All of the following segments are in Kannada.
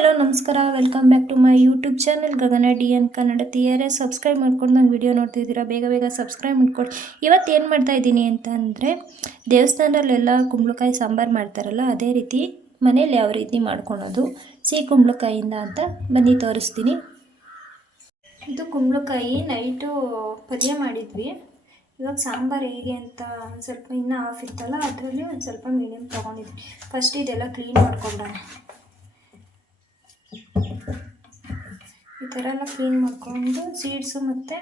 ಹಲೋ ನಮಸ್ಕಾರ, welcome back to my YouTube channel Gagana DN ಕನ್ನಡತಿ. ಯಾರೇ ಸಬ್ಸ್ಕ್ರೈಬ್ ಮಾಡ್ಕೊಂಡು ನಂಗೆ ವಿಡಿಯೋ ನೋಡ್ತಿದ್ದೀರಾ, ಬೇಗ ಬೇಗ ಸಬ್ಸ್ಕ್ರೈಬ್ ಮಾಡ್ಕೊಳ್ಳಿ. ಇವತ್ತು ಏನು ಮಾಡ್ತಾ ಇದ್ದೀನಿ ಅಂತ ಅಂದರೆ, ದೇವಸ್ಥಾನದಲ್ಲೆಲ್ಲ ಕುಂಬಳಕಾಯಿ ಸಾಂಬಾರು ಮಾಡ್ತಾರಲ್ಲ, ಅದೇ ರೀತಿ ಮನೇಲಿ ಯಾವ ರೀತಿ ಮಾಡ್ಕೊಳೋದು ಸಿಹಿ ಕುಂಬಳಕಾಯಿಯಿಂದ ಅಂತ ಬನ್ನಿ ತೋರಿಸ್ತೀನಿ. ಇದು ಕುಂಬಳಕಾಯಿ ನೈಟು ಪಲ್ಯ ಮಾಡಿದ್ವಿ. ಇವಾಗ ಸಾಂಬಾರು ಹೇಗೆ ಅಂತ ಒಂದು ಸ್ವಲ್ಪ ಇನ್ನೂ ಆಫ್ ಇತ್ತಲ್ಲ, ಅದರಲ್ಲಿ ಒಂದು ಸ್ವಲ್ಪ ಮೀಡಿಯಮ್ ತೊಗೊಂಡಿದ್ವಿ. ಫಸ್ಟ್ ಇದೆಲ್ಲ ಕ್ಲೀನ್ ಮಾಡ್ಕೊಂಡೋಣ. ಈ ಥರ ಎಲ್ಲ ಕ್ಲೀನ್ ಮಾಡಿಕೊಂಡು ಸೀಡ್ಸು ಮತ್ತು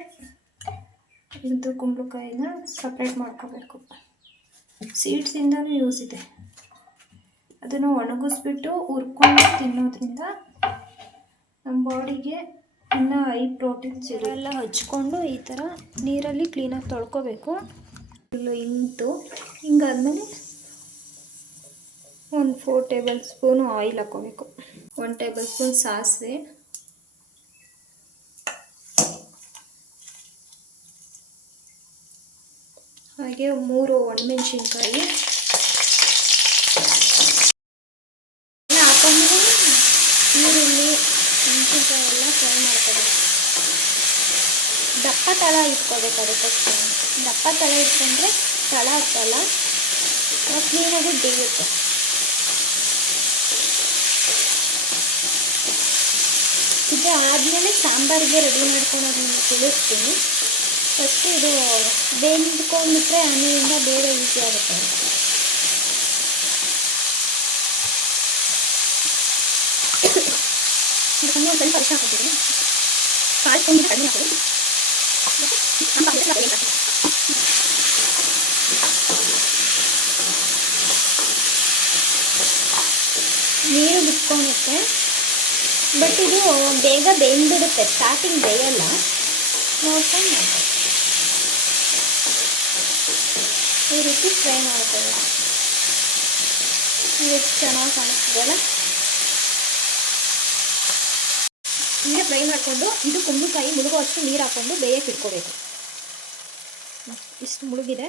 ಇದು ಕುಂಬಳಕಾಯಿನ ಸಪ್ರೇಟ್ ಮಾಡ್ಕೋಬೇಕು. ಸೀಡ್ಸಿಂದನೂ ಯೂಸ್ ಇದೆ. ಅದನ್ನು ಒಣಗಿಸ್ಬಿಟ್ಟು ಹುರ್ಕೊಂಡು ತಿನ್ನೋದ್ರಿಂದ ನಮ್ಮ ಬಾಡಿಗೆ ಇನ್ನೂ ಹೈ ಪ್ರೋಟೀನ್ಸ್ ಎಲ್ಲ ಹಚ್ಕೊಂಡು ಈ ಥರ ನೀರಲ್ಲಿ ಕ್ಲೀನಾಗಿ ತೊಳ್ಕೊಬೇಕು. ಹಿಂಗಾದ್ಮೇಲೆ ಒಂದು 4 ಟೇಬಲ್ ಸ್ಪೂನು ಆಯಿಲ್ ಹಾಕ್ಕೋಬೇಕು. 1 ಟೇಬಲ್ ಸ್ಪೂನ್ ಸಾಸಿವೆ, ಹಾಗೆ 3 ಒಣಮೆಣಸಿನ್ಕಾಯಿ ಹಾಕೊಂಡು ಈರುಳ್ಳಿ ಮೆಣಸಿನ್ಕಾಯಿ ಎಲ್ಲ ಫ್ರೈ ಮಾಡ್ಕೋಬೇಕು. ದಪ್ಪ ತಳ ಇಟ್ಕೋಬೇಕು. ಅದಕ್ಕೋಸ್ಕರ ದಪ್ಪ ತಳ ಇಟ್ಕೊಂಡ್ರೆ ತಳ ಹತ್ತಲ್ಲ, ಕ್ಲೀನಾಗಿ ಬೇಯುತ್ತೆ. ಇದು ಆದಮೇಲೆ ಸಾಂಬಾರಿಗೆ ರೆಡಿ ಮಾಡ್ಕೊಳೋದು ತಿಳಿಸ್ತೀನಿ. ಫಸ್ಟು ಇದು ಬೆಂದ್ಕೊಂಡ್ಬಿಟ್ರೆ ಆಮೇಲಿಂದ ಬೇರೆ ಈಸಿ ಆಗುತ್ತೆ. ಇದನ್ನು ಒಂದು ಸ್ವಲ್ಪ ಅರಿಶಿನ ಹಾಕ್ಕೊತೀನಿ. ಕಾಲು ಸ್ಪೂನ್ ಕಡಿಮೆ ಹಾಕೋದು. ನೀರು ಬಿಟ್ಕೊಂಡುತ್ತೆ, ಬಟ್ ಇದು ಬೇಗ ಬೆಂದ್ಬಿಡುತ್ತೆ. ಸ್ಟಾರ್ಟಿಂಗ್ ಬೇಯಲ್ಲ, ನೋಡ್ಕೊಂಡು ಮಾಡ್ತಾರೆ. ಈ ರೀತಿ ಫ್ರೈ ಮಾಡ್ಕೊಳ್ಳಿ. ಎಷ್ಟು ಚೆನ್ನಾಗಿ ಕಾಣಿಸ್ತಿದೆಯಲ್ಲ. ಹೀಗೆ ಫ್ರೈ ಮಾಡಿಕೊಂಡು ಇದು ಕುಂಬಳಕಾಯಿ ಮುಳುಗೋ ಅಷ್ಟು ನೀರು ಹಾಕ್ಕೊಂಡು ಬೇಯಕ್ಕೆ ಇಟ್ಕೋಬೇಕು. ಇಷ್ಟು ಮುಳುಗಿದೆ,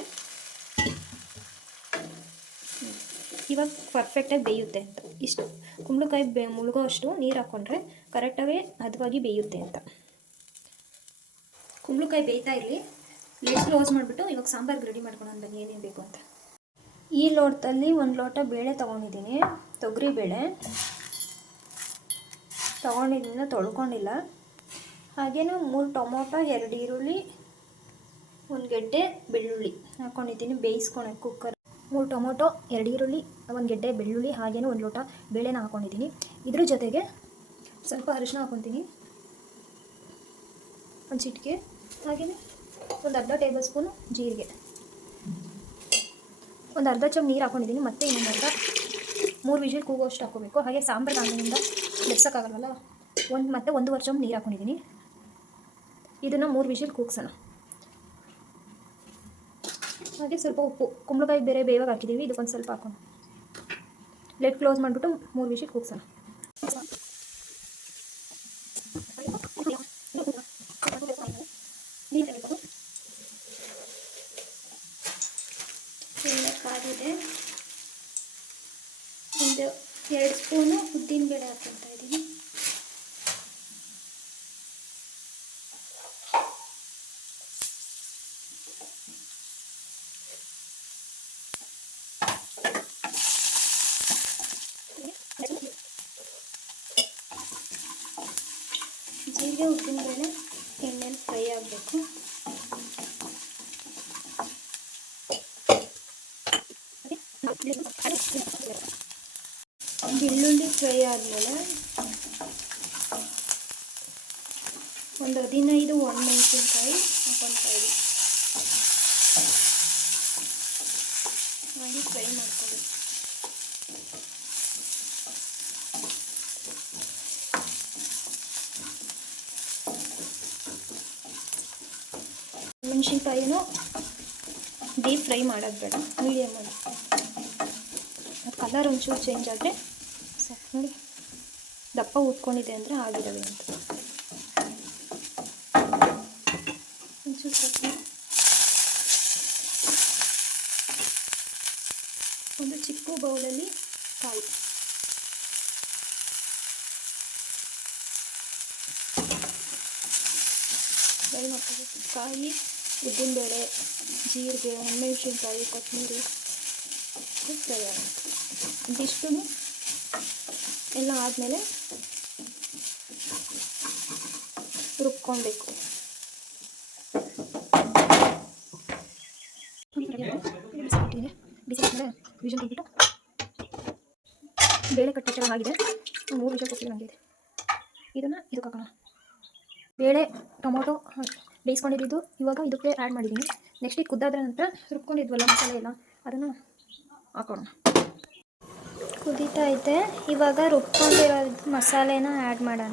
ಇವಾಗ ಪರ್ಫೆಕ್ಟಾಗಿ ಬೇಯುತ್ತೆ ಅಂತ. ಇಷ್ಟು ಕುಂಬಳಕಾಯಿ ಮುಳುಗೋ ಅಷ್ಟು ನೀರು ಹಾಕ್ಕೊಂಡ್ರೆ ಕರೆಕ್ಟಾಗಿ ಹದವಾಗಿ ಬೇಯುತ್ತೆ ಅಂತ. ಕುಂಬಳಕಾಯಿ ಬೇಯ್ತಾ ಇರಲಿ, ಲೆಡ್ ಕ್ಲೋಸ್ ಮಾಡಿಬಿಟ್ಟು ಇವಾಗ ಸಾಂಬಾರ್ಗೆ ರೆಡಿ ಮಾಡ್ಕೊಂಡು ಬನ್ನಿ ಏನೇನು ಬೇಕು ಅಂತ. ಈ ಲೋಟದಲ್ಲಿ 1 ಲೋಟ ಬೇಳೆ ತೊಗೊಂಡಿದ್ದೀನಿ, ತೊಗರಿ ಬೇಳೆ ತೊಗೊಂಡಿದ್ದೀನಿ, ತೊಳ್ಕೊಂಡಿಲ್ಲ. ಹಾಗೇನು 3 ಟೊಮೊಟೊ, 2 ಈರುಳ್ಳಿ, 1 ಗೆಡ್ಡೆ ಬೆಳ್ಳುಳ್ಳಿ ಹಾಕ್ಕೊಂಡಿದ್ದೀನಿ. ಬೇಯಿಸ್ಕೊಳಕ್ಕೆ ಕುಕ್ಕರ್ 3 ಟೊಮೊಟೊ, 2 ಈರುಳ್ಳಿ, 1 ಗೆಡ್ಡೆ ಬೆಳ್ಳುಳ್ಳಿ, ಹಾಗೇನು 1 ಲೋಟ ಬೇಳೆನ ಹಾಕ್ಕೊಂಡಿದ್ದೀನಿ. ಇದ್ರ ಜೊತೆಗೆ ಸ್ವಲ್ಪ ಅರಿಶಿನ ಹಾಕ್ಕೊತೀನಿ, ಒಂದು ಚಿಟಿಕೆ, ಹಾಗೆಯೇ ಒಂದು ಅರ್ಧ ಟೇಬಲ್ ಸ್ಪೂನು ಜೀರಿಗೆ, ಒಂದು ಅರ್ಧ ಚಮಚ ನೀರು ಹಾಕ್ಕೊಂಡಿದ್ದೀನಿ. ಮತ್ತು ಇನ್ನೊಂದು ಅರ್ಧ 3 ವಿಷಲ್ ಕೂಗೋಷ್ಟು ಹಾಕ್ಕೋಬೇಕು. ಹಾಗೆ ಸಾಂಬಾರು ದಾಣಿಯಿಂದ ಲೆಪ್ಸೋಕ್ಕಾಗಲ್ವಲ್ಲ, ಮತ್ತು 1 ಚಮಚ ನೀರು ಹಾಕ್ಕೊಂಡಿದ್ದೀನಿ. ಇದನ್ನು 3 ವಿಷಲ್ ಕೂಗ್ಸೋಣ. ಹಾಗೆ ಸ್ವಲ್ಪ ಉಪ್ಪು, ಕುಂಬಳಕಾಯಿ ಬೇರೆ ಬೇವಾಗ ಹಾಕಿದ್ದೀವಿ, ಇದಕ್ಕೊಂದು ಸ್ವಲ್ಪ ಹಾಕೋಣ. ಲೆಡ್ ಕ್ಲೋಸ್ ಮಾಡಿಬಿಟ್ಟು 3 ವಿಷಲ್ ಕೂಗ್ಸೋಣ. ಎಲ್ಲ ಕಾದಿದೆ. ಒಂದು 2 ಸ್ಪೂನು ಉದ್ದಿನಬೇಳೆ ಹಾಕ್ಕೊಳ್ತಾ ಇದ್ದೀನಿ. ಜೀರಿಗೆ ಉದ್ದಿನಬೇಳೆ ಎಣ್ಣೆಲಿ ಫ್ರೈ ಆಗಬೇಕು. ಬೆಳ್ಳುಳ್ಳಿ ಫ್ರೈ ಆದಮೇಲೆ ಒಂದು 15 ಒಣಮೆಣಸಿನ್ಕಾಯಿ ಹಾಕ್ಕೊಳ್ತಾ ಇದ್ದೀವಿ. ಹಾಗೆ ಫ್ರೈ ಮಾಡ್ಕೊಳ್ಳಿ. ಮೆಣಸಿನ್ಕಾಯಿನೂ ಡೀಪ್ ಫ್ರೈ ಮಾಡೋದು ಬೇಡ, ಮೀಡಿಯಮಲ್ಲಿ. ಕಲರ್ ಒಂಚೂರು ಚೇಂಜ್ ಆದರೆ ಸಾಕು. ನೋಡಿ, ದಪ್ಪ ಊದ್ಕೊಂಡಿದೆ ಅಂದರೆ ಆಗಿದ್ದಾವೆ ಅಂತ. ಒಂಚೂರು ಸ್ವಲ್ಪ ಒಂದು ಚಿಕ್ಕ ಬೌಲಲ್ಲಿ ಕಾಯಿ, ಫ್ರೈ ಮಾಡ್ಕೋಬೇಕು. ಕಾಯಿ, ಉದ್ದಿನಬೇಳೆ, ಜೀರಿಗೆ, ಹಸಿಮೆಣಸಿನ್ಕಾಯಿ, ಕೊತ್ತಂಬರಿ ಫ್ರೈ ಆಗುತ್ತೆ. ಇದಿಷ್ಟು ಎಲ್ಲ ಆದಮೇಲೆ ರುಬ್ಕೊಬೇಕು. ಬಿಸಿ ಆದಮೇಲೆ ವಿಷಲ್ ಕೊಟ್ಬಿಟ್ಟು ಬೇಳೆ ಕಟ್ಟ ಚೆನ್ನಾಗಿದೆ. 3 ವಿಷಲ್ ಕೊಟ್ಟಿದ್ದು ನನಗೆ ಇದನ್ನು ಇದಕ್ಕೆ ಹಾಕೋಣ. ಬೇಳೆ ಟೊಮೊಟೊ ಬೇಯಿಸ್ಕೊಂಡಿದ್ದು ಇವಾಗ ಇದಕ್ಕೆ ಆ್ಯಡ್ ಮಾಡಿದ್ದೀನಿ. ನೆಕ್ಸ್ಟ್ ಇದು ಕುದ್ದಾದ ನಂತರ ರುಬ್ಕೊಂಡಿದ್ವಲ್ಲ ಮಸಾಲೆ ಎಲ್ಲ ಅದನ್ನು ಹಾಕೋಣ. ಕುದೀತಾ ಐತೆ. ಇವಾಗ ರುಬ್ಕೊಂಡಿರೋ ಮಸಾಲೆನ ಆ್ಯಡ್ ಮಾಡೋಣ.